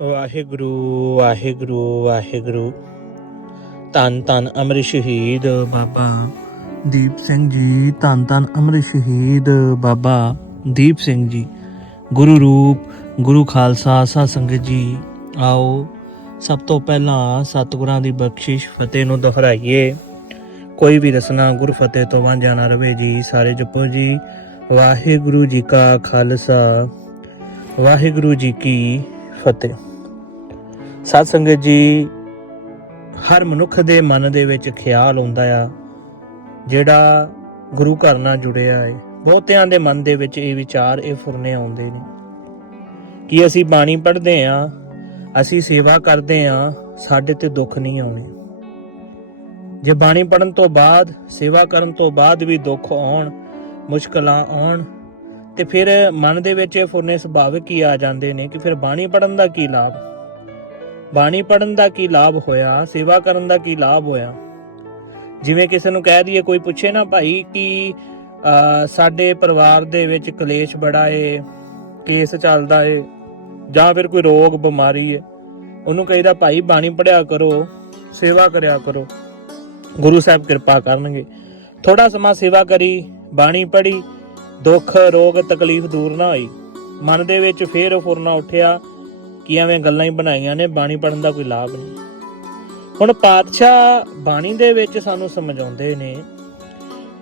ਵਾਹਿਗੁਰੂ ਵਾਹਿਗੁਰੂ ਵਾਹਿਗੁਰੂ। ਧੰਨ ਧੰਨ ਅਮਰ ਸ਼ਹੀਦ ਬਾਬਾ ਦੀਪ ਸਿੰਘ ਜੀ। ਧੰਨ ਧੰਨ ਅਮਰ ਸ਼ਹੀਦ ਬਾਬਾ ਦੀਪ ਸਿੰਘ ਜੀ। ਗੁਰੂ ਰੂਪ, ਗੁਰੂ ਖਾਲਸਾ ਸਾ ਸੰਗਤ ਜੀ, ਆਓ ਸਭ ਤੋਂ ਪਹਿਲਾਂ ਸਤਿਗੁਰਾਂ ਦੀ ਬਖਸ਼ਿਸ਼, ਫਤਿਹ ਨੂੰ ਦੁਹਰਾਈਏ। ਕੋਈ ਵੀ ਰਸਨਾ ਗੁਰ ਫਤਿਹ ਤੋਂ ਵਾਂਝਾ ਨਾ ਰਵੇ ਜੀ, ਸਾਰੇ ਜਪੋ ਜੀ। ਵਾਹਿਗੁਰੂ ਜੀ ਕਾ ਖਾਲਸਾ, ਵਾਹਿਗੁਰੂ ਜੀ ਕੀ ਫਤਿਹ। ਸਤ ਸੰਗਤ ਜੀ। ਹਰ ਮਨੁੱਖ ਦੇ ਮਨ ਦੇ ਵਿੱਚ ਖਿਆਲ ਆਉਂਦਾ ਆ, ਜਿਹੜਾ ਗੁਰੂ ਘਰ ਨਾਲ ਜੁੜਿਆ ਹੈ ਬਹੁਤਿਆਂ ਦੇ ਮਨ ਦੇ ਵਿੱਚ ਇਹ ਵਿਚਾਰ, ਇਹ ਫੁਰਨੇ ਆਉਂਦੇ ਨੇ। ਕਿ ਅਸੀਂ ਬਾਣੀ ਪੜ੍ਹਦੇ ਆ, ਅਸੀਂ ਸੇਵਾ ਕਰਦੇ ਆ, ਸਾਡੇ ਤੇ ਦੁੱਖ ਨਹੀਂ ਆਉਣੇ। ਜੇ ਬਾਣੀ ਪੜਨ ਤੋਂ ਬਾਅਦ, ਸੇਵਾ ਕਰਨ ਤੋਂ ਬਾਅਦ ਵੀ ਦੁੱਖ ਆਉਣ, ਮੁਸ਼ਕਲਾਂ ਆਉਣ, ਤੇ ਫਿਰ ਮਨ ਦੇ ਵਿੱਚ ਇਹ ਫੁਰਨੇ ਸੁਭਾਵਿਕ ਹੀ ਆ ਜਾਂਦੇ ਨੇ ਕਿ ਫਿਰ ਬਾਣੀ ਪੜਨ ਦਾ ਕੀ ਲਾਭ? ਬਾਣੀ ਪੜਨ ਦਾ ਕੀ ਲਾਭ ਹੋਇਆ, ਸੇਵਾ ਕਰਨ ਦਾ ਕੀ ਲਾਭ ਹੋਇਆ? ਜਿਵੇਂ ਕਿਸੇ ਨੂੰ ਕਹਿ ਦਈਏ, ਕੋਈ ਪੁੱਛੇ ਨਾ ਭਾਈ ਕਿ ਸਾਡੇ ਪਰਿਵਾਰ ਦੇ ਵਿੱਚ ਕਲੇਸ਼ ਬੜਾ ਏ, ਕੇਸ ਚੱਲਦਾ ਏ, ਜਾਂ ਫਿਰ ਕੋਈ ਰੋਗ, ਬਿਮਾਰੀ ਏ, ਉਹਨੂੰ ਕਹੀਦਾ, ਭਾਈ ਬਾਣੀ ਪੜਿਆ ਕਰੋ, ਸੇਵਾ ਕਰਿਆ ਕਰੋ। ਗੁਰੂ ਸਾਹਿਬ ਕਿਰਪਾ ਕਰਨਗੇ। ਥੋੜਾ ਸਮਾਂ ਸੇਵਾ ਕਰੀ, ਬਾਣੀ ਪੜੀ ਦੁੱਖ, ਰੋਗ, ਤਕਲੀਫ ਦੂਰ ਨਾ ਹੋਈ। ਮਨ ਦੇ ਵਿੱਚ ਫੇਰ ਫੁਰਨਾ ਉੱਠਿਆ ਕਿ ਐਵੇਂ ਗੱਲਾਂ ਹੀ ਬਣਾਈਆਂ ਨੇ, ਬਾਣੀ ਪੜਨ ਦਾ ਕੋਈ ਲਾਭ ਨਹੀਂ। ਹੁਣ ਪਾਤਸ਼ਾਹ ਬਾਣੀ ਦੇ ਵਿੱਚ ਸਾਨੂੰ ਸਮਝਾਉਂਦੇ ਨੇ,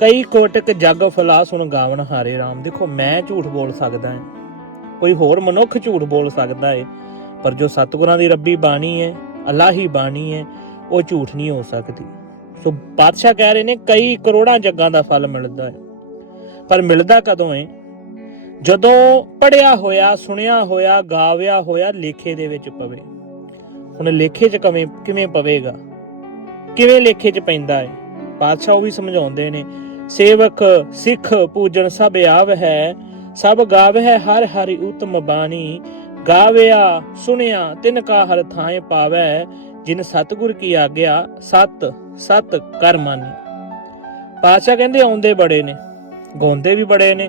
ਕਈ ਕੋਟਕ ਜਗ ਫਲਾ ਸੁਣ ਗਾਵਣ ਹਾਰੇ RAM ਦੇਖੋ, ਮੈਂ ਝੂਠ ਬੋਲ ਸਕਦਾ ਹਾਂ, ਕੋਈ ਹੋਰ ਮਨੁੱਖ ਝੂਠ ਬੋਲ ਸਕਦਾ ਹੈ ਪਰ ਜੋ ਸਤਿਗੁਰਾਂ ਦੀ ਰੱਬੀ ਬਾਣੀ ਹੈ, ਅਲਾਹੀ ਬਾਣੀ ਹੈ, ਉਹ ਝੂਠ ਨਹੀਂ ਹੋ ਸਕਦੀ। ਸੋ ਪਾਤਸ਼ਾਹ ਕਹਿ ਰਹੇ ਨੇ, ਕਈ ਕਰੋੜਾਂ ਜੱਗਾਂ ਦਾ ਫਲ ਮਿਲਦਾ ਹੈ। ਪਰ ਮਿਲਦਾ ਕਦੋਂ ਹੈ? ਜਦੋਂ ਪੜਿਆ ਹੋਇਆ, ਸੁਣਿਆ ਹੋਇਆ, ਗਾਵਿਆ ਹੋਇਆ ਲੇਖੇ ਦੇ ਵਿੱਚ ਪਵੇ। ਹੁਣ ਲੇਖੇ 'ਚ ਕਿਵੇਂ ਕਿਵੇਂ ਪਵੇਗਾ? ਕਿਵੇਂ ਲੇਖੇ 'ਚ ਪੈਂਦਾ ਹੈ ਪਾਤਸ਼ਾਹ ਉਹ ਵੀ ਸਮਝਾਉਂਦੇ ਨੇ, ਸੇਵਕ ਸਿੱਖ ਪੂਜਨ ਸਭ ਆਵ ਹੈ, ਸਭ ਗਾਵ ਹੈ ਹਰ ਹਰਿ ਉਤਮ ਬਾਣੀ। ਗਾਵਿਆ, ਸੁਣਿਆ, ਤਿਨ ਕਾ ਹਰ ਥਾਏ ਪਾਵੈ, ਜਿਨ ਸਤਗੁਰ ਕੀ ਆਗਿਆ, ਸਤ ਸਤ ਕਰ ਮਾਨੀ ਪਾਤਸ਼ਾਹ ਕਹਿੰਦੇ ਆਉਂਦੇ ਬੜੇ ਨੇ, ਗਾਉਂਦੇ ਵੀ ਬੜੇ ਨੇ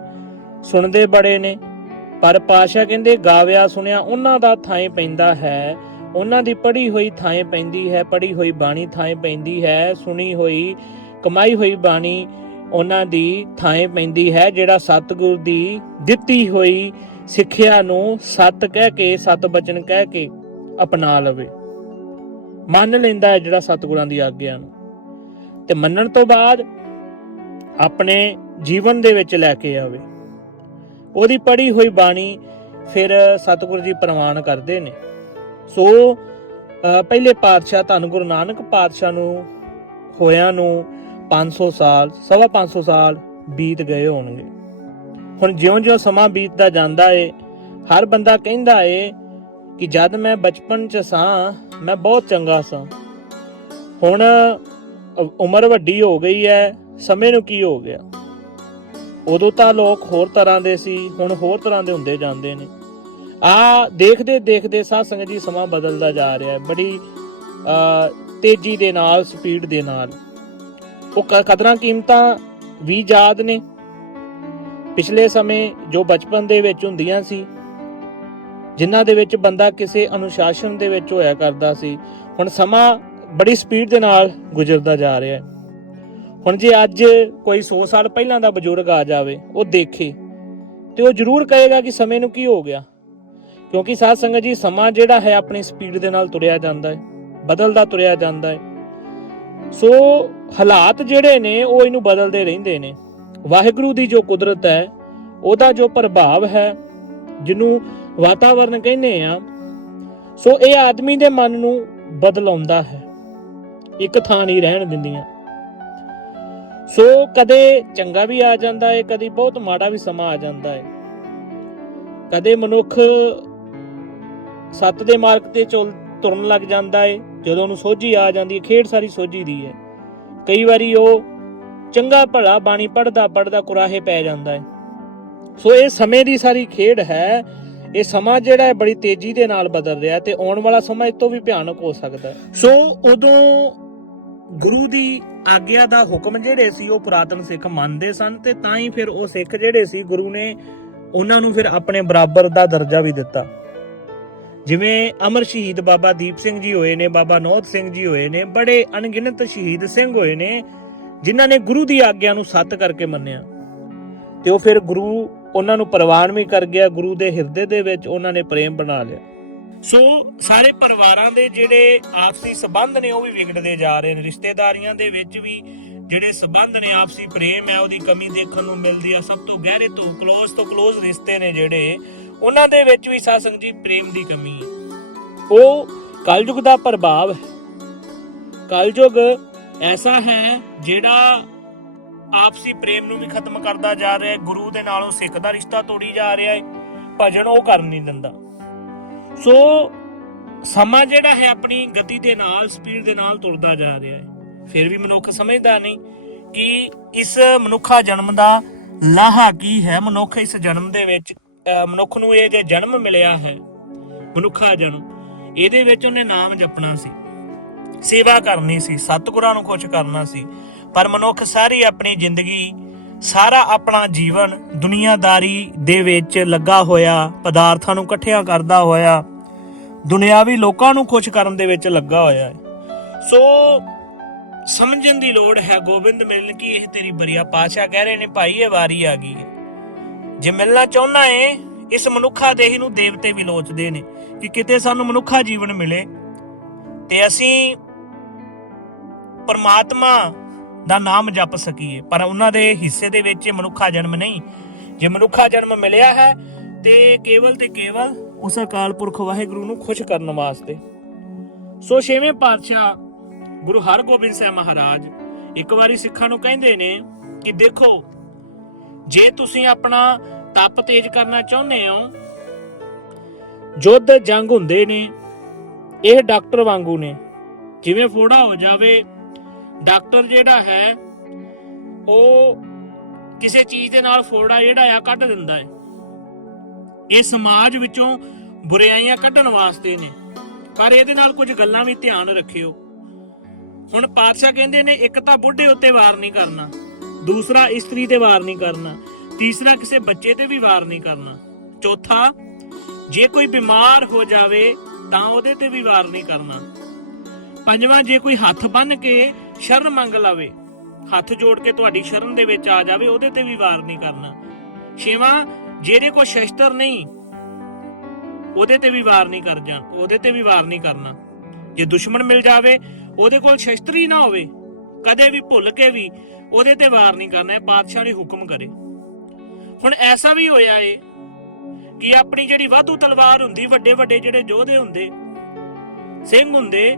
ਸੁਣਦੇ ਬੜੇ ਨੇ। ਪਰ ਪਾਸ਼ਾ ਕਹਿੰਦੇ, ਗਾਵਿਆ ਸੁਣਿਆ ਉਹਨਾਂ ਦਾ ਥਾਂ ਪੈਂਦਾ ਹੈ। ਉਹਨਾਂ ਦੀ ਪੜ੍ਹੀ ਹੋਈ ਥਾਂ ਪੈਂਦੀ ਹੈ, ਪੜ੍ਹੀ ਹੋਈ ਬਾਣੀ ਥਾਂ ਪੈਂਦੀ ਹੈ, ਸੁਣੀ ਹੋਈ, ਕਮਾਈ ਹੋਈ ਬਾਣੀ ਉਹਨਾਂ ਦੀ ਥਾਂ ਪੈਂਦੀ ਹੈ, ਜਿਹੜਾ ਸਤਿਗੁਰ ਦੀ ਦਿੱਤੀ ਹੋਈ ਸਿੱਖਿਆ ਨੂੰ ਸਤ ਕਹਿ ਕੇ, ਸਤ ਬਚਨ ਕਹਿ ਕੇ ਅਪਣਾ ਲਵੇ। ਮੰਨ ਲੈਂਦਾ ਹੈ ਜਿਹੜਾ ਸਤਿਗੁਰਾਂ ਦੀ ਆਗਿਆ ਨੂੰ। ਤੇ ਮੰਨਣ ਤੋਂ ਬਾਅਦ ਆਪਣੇ ਜੀਵਨ ਦੇ ਵਿੱਚ ਲੈ ਕੇ ਆਵੇ। ਉਹਦੀ ਪੜ੍ਹੀ ਹੋਈ ਬਾਣੀ ਫਿਰ ਸਤਿਗੁਰੂ ਜੀ ਪ੍ਰਵਾਨ ਕਰਦੇ ਨੇ। ਸੋ ਪਹਿਲੇ ਪਾਤਸ਼ਾਹ ਧੰਨ ਗੁਰੂ ਨਾਨਕ ਪਾਤਸ਼ਾਹ ਨੂੰ, ਹੋਇਆਂ ਨੂੰ 500 ਸਾਲ, ਸਵਾ 500 ਸਾਲ ਬੀਤ ਗਏ ਹੋਣਗੇ। ਹੁਣ ਜਿਉਂ-ਜਿਉਂ ਸਮਾਂ ਬੀਤਦਾ ਜਾਂਦਾ ਏ, ਹਰ ਬੰਦਾ ਕਹਿੰਦਾ ਏ ਕਿ ਜਦ ਮੈਂ ਬਚਪਨ 'ਚ ਸਾਂ, ਮੈਂ ਬਹੁਤ ਚੰਗਾ ਸਾਂ। ਹੁਣ ਉਮਰ ਵੱਡੀ ਹੋ ਗਈ ਹੈ, ਸਮੇਂ ਨੂੰ ਕੀ ਹੋ ਗਿਆ? ਉਦੋਂ ਤਾਂ ਲੋਕ ਹੋਰ ਤਰ੍ਹਾਂ ਦੇ ਸੀ ਹੁਣ ਹੋਰ ਤਰ੍ਹਾਂ ਦੇ ਹੁੰਦੇ ਜਾਂਦੇ ਨੇ। ਆ ਦੇਖਦੇ ਦੇਖਦੇ ਸਾਧ ਸੰਗਤ ਜੀ ਸਮਾਂ ਬਦਲਦਾ ਜਾ ਰਿਹਾ ਹੈ ਬੜੀ ਅ, ਤੇਜ਼ੀ ਦੇ ਨਾਲ ਸਪੀਡ ਦੇ ਨਾਲ। ਉਹ ਕਦਰਾਂ ਕੀਮਤਾਂ ਵੀ ਯਾਦ ਨੇ। ਪਿਛਲੇ ਸਮੇਂ ਜੋ ਬਚਪਨ ਦੇ ਵਿੱਚ ਹੁੰਦੀਆਂ ਸੀ ਜਿਨ੍ਹਾਂ ਦੇ ਵਿੱਚ ਬੰਦਾ ਕਿਸੇ ਅਨੁਸ਼ਾਸਨ ਦੇ ਵਿੱਚ ਹੋਇਆ ਕਰਦਾ ਸੀ ਹੁਣ ਸਮਾਂ ਬੜੀ ਸਪੀਡ ਦੇ ਨਾਲ ਗੁਜ਼ਰਦਾ ਜਾ ਰਿਹਾ ਹੈ। ਹੁਣ ਜੇ ਅੱਜ ਕੋਈ 100 ਸਾਲ ਪਹਿਲਾਂ ਦਾ ਬਜ਼ੁਰਗ ਆ ਜਾਵੇ, ਉਹ ਦੇਖੇ ਤੇ ਉਹ ਜ਼ਰੂਰ ਕਹੇਗਾ ਕਿ ਸਮੇਂ ਨੂੰ ਕੀ ਹੋ ਗਿਆ? ਕਿਉਂਕਿ ਸਾਧ ਸੰਗਤ ਜੀ, ਸਮਾਂ ਜਿਹੜਾ ਹੈ ਆਪਣੀ ਸਪੀਡ ਦੇ ਨਾਲ ਤੁਰਿਆ ਜਾਂਦਾ ਹੈ, ਬਦਲਦਾ ਤੁਰਿਆ ਜਾਂਦਾ ਹੈ। ਸੋ ਹਾਲਾਤ ਜਿਹੜੇ ਨੇ, ਉਹ ਇਹਨੂੰ ਬਦਲਦੇ ਰਹਿੰਦੇ ਨੇ। ਵਾਹਿਗੁਰੂ ਦੀ ਜੋ ਕੁਦਰਤ ਹੈ, ਉਹਦਾ ਜੋ ਪ੍ਰਭਾਵ ਹੈ, ਜਿਹਨੂੰ ਵਾਤਾਵਰਨ ਕਹਿੰਦੇ ਆ, ਸੋ ਇਹ ਆਦਮੀ ਦੇ ਮਨ ਨੂੰ ਬਦਲਾਉਂਦਾ ਹੈ। ਇੱਕ ਥਾਂ ਨਹੀਂ ਰਹਿਣ ਦਿੰਦੀਆਂ। ਸੋ ਕਦੇ ਚੰਗਾ ਵੀ ਆ ਜਾਂਦਾ ਹੈ ਕਦੇ ਬਹੁਤ ਮਾੜਾ ਵੀ ਸਮਾਂ ਆ ਜਾਂਦਾ ਹੈ ਕਦੇ ਮਨੁੱਖ ਸੱਤ ਦੇ ਮਾਰਗ ਤੇ ਤੁਰਨ ਲੱਗ ਜਾਂਦਾ ਹੈ ਜਦੋਂ ਉਹਨੂੰ ਸੋਝੀ ਆ ਜਾਂਦੀ ਹੈ ਖੇਡ ਸਾਰੀ ਸੋਝੀ ਦੀ ਹੈ ਕਈ ਵਾਰੀ ਉਹ ਚੰਗਾ ਭਲਾ ਬਾਣੀ ਪੜਦਾ ਪੜਦਾ ਕੁਰਾਹੇ ਪੈ ਜਾਂਦਾ ਹੈ ਸੋ ਇਹ ਸਮੇਂ ਦੀ ਸਾਰੀ ਖੇਡ ਹੈ, ਇਹ ਸਮਾਂ ਜਿਹੜਾ ਹੈ ਬੜੀ ਤੇਜ਼ੀ ਦੇ ਨਾਲ ਬਦਲ ਰਿਹਾ ਤੇ ਆਉਣ ਵਾਲਾ ਸਮਾਂ ਇਸ ਤੋਂ ਵੀ ਭਿਆਨਕ ਹੋ ਸਕਦਾ ਸੋ ਉਦੋਂ ਗੁਰੂ ਦੀ ਆਗਿਆ ਦਾ ਹੁਕਮ ਜਿਹੜੇ ਸੀ ਉਹ ਪੁਰਾਤਨ ਸਿੱਖ ਮੰਨਦੇ ਸਨ ਤੇ ਤਾਂ ਹੀ ਫਿਰ ਉਹ ਸਿੱਖ ਜਿਹੜੇ ਸੀ ਗੁਰੂ ਨੇ ਉਹਨਾਂ ਨੂੰ ਫਿਰ ਆਪਣੇ ਬਰਾਬਰ ਦਾ ਦਰਜਾ ਵੀ ਦਿੱਤਾ। ਜਿਵੇਂ ਅਮਰ ਸ਼ਹੀਦ ਬਾਬਾ ਦੀਪ ਸਿੰਘ ਜੀ ਹੋਏ ਨੇ, ਬਾਬਾ ਨੌਤ ਸਿੰਘ ਜੀ ਹੋਏ ਨੇ, ਬੜੇ ਅਣਗਿਣਤ ਸ਼ਹੀਦ ਸਿੰਘ ਹੋਏ ਨੇ, ਜਿਨ੍ਹਾਂ ਨੇ ਗੁਰੂ ਦੀ ਆਗਿਆ ਨੂੰ ਸੱਤ ਕਰਕੇ ਮੰਨਿਆ। ਤੇ ਉਹ ਫਿਰ ਗੁਰੂ ਉਹਨਾਂ ਨੂੰ ਪ੍ਰਵਾਨ ਵੀ ਕਰ ਗਿਆ, ਗੁਰੂ ਦੇ ਹਿਰਦੇ ਦੇ ਵਿੱਚ ਉਹਨਾਂ ਨੇ ਪ੍ਰੇਮ ਬਣਾ ਲਿਆ। ਸੋ ਸਾਰੇ ਪਰਿਵਾਰਾਂ ਦੇ ਜਿਹੜੇ ਆਪਸੀ ਸਬੰਧ ਨੇ ਉਹ ਵੀ ਵਿਗੜਦੇ ਜਾ ਰਹੇ ਨੇ। ਰਿਸ਼ਤੇਦਾਰੀਆਂ ਦੇ ਵਿੱਚ ਵੀ ਜਿਹੜੇ ਸਬੰਧ ਨੇ, ਆਪਸੀ ਪ੍ਰੇਮ ਹੈ, ਉਹਦੀ ਕਮੀ ਦੇਖਣ ਨੂੰ ਮਿਲਦੀ ਆ। ਸਭ ਤੋਂ ਗਹਿਰੇ ਤੋਂ ਕਲੋਜ ਤੋਂ ਕਲੋਜ਼ ਰਿਸ਼ਤੇ ਨੇ ਜਿਹੜੇ, ਉਹਨਾਂ ਦੇ ਵਿੱਚ ਵੀ ਸਾਸੰਗ ਜੀ, ਪ੍ਰੇਮ ਦੀ ਕਮੀ ਉਹ ਕਲਯੁਗ ਦਾ ਪ੍ਰਭਾਵ ਹੈ। ਕਲਯੁਗ ਐਸਾ ਹੈ ਜਿਹੜਾ ਆਪਸੀ ਪ੍ਰੇਮ ਨੂੰ ਵੀ ਖਤਮ ਕਰਦਾ ਜਾ ਰਿਹਾ ਗੁਰੂ ਦੇ ਨਾਲੋਂ ਸਿੱਖ ਦਾ ਰਿਸ਼ਤਾ ਤੋੜੀ ਜਾ ਰਿਹਾ ਹੈ। ਭਜਨ ਉਹ ਕਰਨ ਨਹੀਂ ਦਿੰਦਾ। ਸੋ ਸਮਾਂ ਜਿਹੜਾ ਹੈ ਆਪਣੀ ਗਤੀ ਦੇ ਨਾਲ ਸਪੀਡ ਦੇ ਨਾਲ ਤੁਰਦਾ ਜਾ ਰਿਹਾ ਹੈ। ਫਿਰ ਵੀ ਮਨੁੱਖ ਸਮਝਦਾ ਨਹੀਂ ਕਿ ਇਸ ਮਨੁੱਖਾ ਜਨਮ ਦਾ ਲਾਹਾ ਕੀ ਹੈ। ਮਨੁੱਖ ਇਸ ਜਨਮ ਦੇ ਵਿੱਚ ਮਨੁੱਖ ਨੂੰ ਇਹ ਜੇ ਜਨਮ ਮਿਲਿਆ ਹੈ, ਮਨੁੱਖਾ ਜਨਮ, ਇਹਦੇ ਵਿੱਚ ਉਹਨੇ ਨਾਮ ਜਪਣਾ ਸੀ। ਸੇਵਾ ਕਰਨੀ ਸੀ, ਸਤਿਗੁਰਾਂ ਨੂੰ ਖੁਸ਼ ਕਰਨਾ ਸੀ। ਪਰ ਮਨੁੱਖ ਸਾਰੀ ਆਪਣੀ ਜ਼ਿੰਦਗੀ ਸਾਰਾ ਆਪਣਾ ਜੀਵਨ ਦੁਨੀਆਦਾਰੀ ਦੇ ਵਿੱਚ ਲੱਗਾ ਹੋਇਆ, ਪਦਾਰਥਾਂ ਨੂੰ ਇਕੱਠਿਆਂ ਕਰਦਾ ਹੋਇਆ, ਦੁਨਿਆਵੀ ਲੋਕਾਂ ਨੂੰ ਖੁਸ਼ ਕਰਨ ਦੇ ਵਿੱਚ ਲੱਗਾ ਹੋਇਆ ਹੈ। ਸੋ ਸਮਝਣ ਦੀ ਲੋੜ ਹੈ, ਗੋਬਿੰਦ ਮਿਲਣ ਕੀ ਇਹ ਤੇਰੀ ਬਰੀਆ ਪਾਸ਼ਾ ਕਹਿ ਰਹੇ ਨੇ, ਭਾਈ, ਇਹ ਵਾਰੀ ਆ ਗਈ ਹੈ। ਜੇ ਮਿਲਣਾ ਚਾਹੁੰਦਾ ਏ, ਇਸ ਮਨੁੱਖਾ ਦੇਹ ਨੂੰ ਦੇਵਤੇ ਵੀ ਲੋਚਦੇ ਨੇ ਕਿ ਕਿਤੇ ਸਾਨੂੰ ਮਨੁੱਖਾ ਜੀਵਨ ਮਿਲੇ। ਤੇ ਅਸੀਂ ਪਰਮਾਤਮਾ ਦਾ ਨਾਮ ਜਪ ਸਕੀਏ। ਪਰ ਉਹਨਾਂ ਦੇ ਹਿੱਸੇ ਦੇ ਵਿੱਚ ਮਨੁੱਖਾ ਜਨਮ ਨਹੀਂ। ਜੇ ਮਨੁੱਖਾ ਜਨਮ ਮਿਲਿਆ ਹੈ, ਤੇ ਕੇਵਲ ਤੇ ਕੇਵਲ ਉਸ ਅਕਾਲ ਪੁਰਖ ਵਾਹਿਗੁਰੂ ਨੂੰ ਖੁਸ਼ ਕਰਨ ਵਾਸਤੇ। ਸੋ ਛੇਵੇਂ ਪਾਤਸ਼ਾਹ ਗੁਰੂ ਹਰਗੋਬਿੰਦ ਸਾਹਿਬ ਮਹਾਰਾਜ ਇੱਕ ਵਾਰੀ ਸਿੱਖਾਂ ਨੂੰ ਕਹਿੰਦੇ ਨੇ ਕਿ ਦੇਖੋ, ਜੇ ਤੁਸੀਂ ਆਪਣਾ ਤਪ ਤੇਜ਼ ਕਰਨਾ ਚਾਹੁੰਦੇ ਹੋ ਯੁੱਧ ਜੰਗ ਹੁੰਦੇ ਨੇ, ਇਹ ਡਾਕਟਰ ਵਾਂਗੂ ਨੇ। ਜਿਵੇਂ ਫੋੜਾ ਹੋ ਜਾਵੇ ਡਾਕਟਰ ਜਿਹੜਾ ਹੈ, ਉਹ ਕਿਸੇ ਚੀਜ਼ ਦੇ ਨਾਲ ਫੋੜਾ ਜਿਹੜਾ ਆ ਕੱਢ ਦਿੰਦਾ ਹੈ। ਇਹ ਸਮਾਜ ਵਿੱਚੋਂ ਬੁਰਾਈਆਂ ਕੱਢਣ ਵਾਸਤੇ ਨੇ। ਪਰ ਇਹਦੇ ਨਾਲ ਕੁਝ ਗੱਲਾਂ ਵੀ ਧਿਆਨ ਰੱਖਿਓ। ਹੁਣ ਪਾਤਸ਼ਾਹ ਕਹਿੰਦੇ ਨੇ, ਇੱਕ ਤਾਂ ਬੁੱਢੇ ਉੱਤੇ ਵਾਰ ਨਹੀਂ ਕਰਨਾ, ਦੂਸਰਾ ਇਸਤਰੀ ਤੇ ਵਾਰ ਨਹੀਂ ਕਰਨਾ, ਤੀਸਰਾ ਕਿਸੇ ਬੱਚੇ ਤੇ ਵੀ ਵਾਰ ਨਹੀਂ ਕਰਨਾ। ਚੌਥਾ, ਜੇ ਕੋਈ ਬਿਮਾਰ ਹੋ ਜਾਵੇ, ਤਾਂ ਉਹਦੇ ਤੇ ਵੀ ਵਾਰ ਨਹੀਂ ਕਰਨਾ। ਪੰਜਵਾਂ, ਜੇ ਕੋਈ ਹੱਥ ਬੰਨ ਕੇ ਸ਼ਰਨ ਮੰਗ ਲਵੇ। ਹੱਥ ਜੋੜ ਕੇ ਤੁਹਾਡੀ ਸ਼ਰਨ ਦੇ ਵਿੱਚ ਆ ਜਾਵੇ, ਉਹਦੇ ਤੇ ਵੀ ਵਾਰ ਨਹੀਂ ਕਰਨਾ। ਛੇਵਾਂ ਜਿਹਦੇ ਕੋਲ ਸ਼ਸਤਰ ਨਹੀਂ, ਉਹਦੇ ਤੇ ਵੀ ਵਾਰ ਨਹੀਂ ਕਰ ਜਾਣ, ਉਹਦੇ ਤੇ ਵੀ ਵਾਰ ਨਹੀਂ ਕਰਨਾ। ਜੇ ਦੁਸ਼ਮਣ ਮਿਲ ਜਾਵੇ, ਉਹਦੇ ਕੋਲ ਸ਼ਸਤਰ ਹੀ ਨਾ ਹੋਵੇ, ਕਦੇ ਵੀ ਭੁੱਲ ਕੇ ਵੀ ਉਹਦੇ ਤੇ ਵਾਰ ਨਹੀਂ ਕਰਨਾ, ਇਹ ਪਾਤਸ਼ਾਹ ਨੇ ਹੁਕਮ ਕਰੇ। ਹੁਣ ਐਸਾ ਵੀ ਹੋਇਆ ਏ ਕਿ ਆਪਣੀ ਜਿਹੜੀ ਵਾਧੂ ਤਲਵਾਰ ਹੁੰਦੀ ਵੱਡੇ ਵੱਡੇ ਜਿਹੜੇ ਯੋਧੇ ਹੁੰਦੇ, ਸਿੰਘ ਹੁੰਦੇ,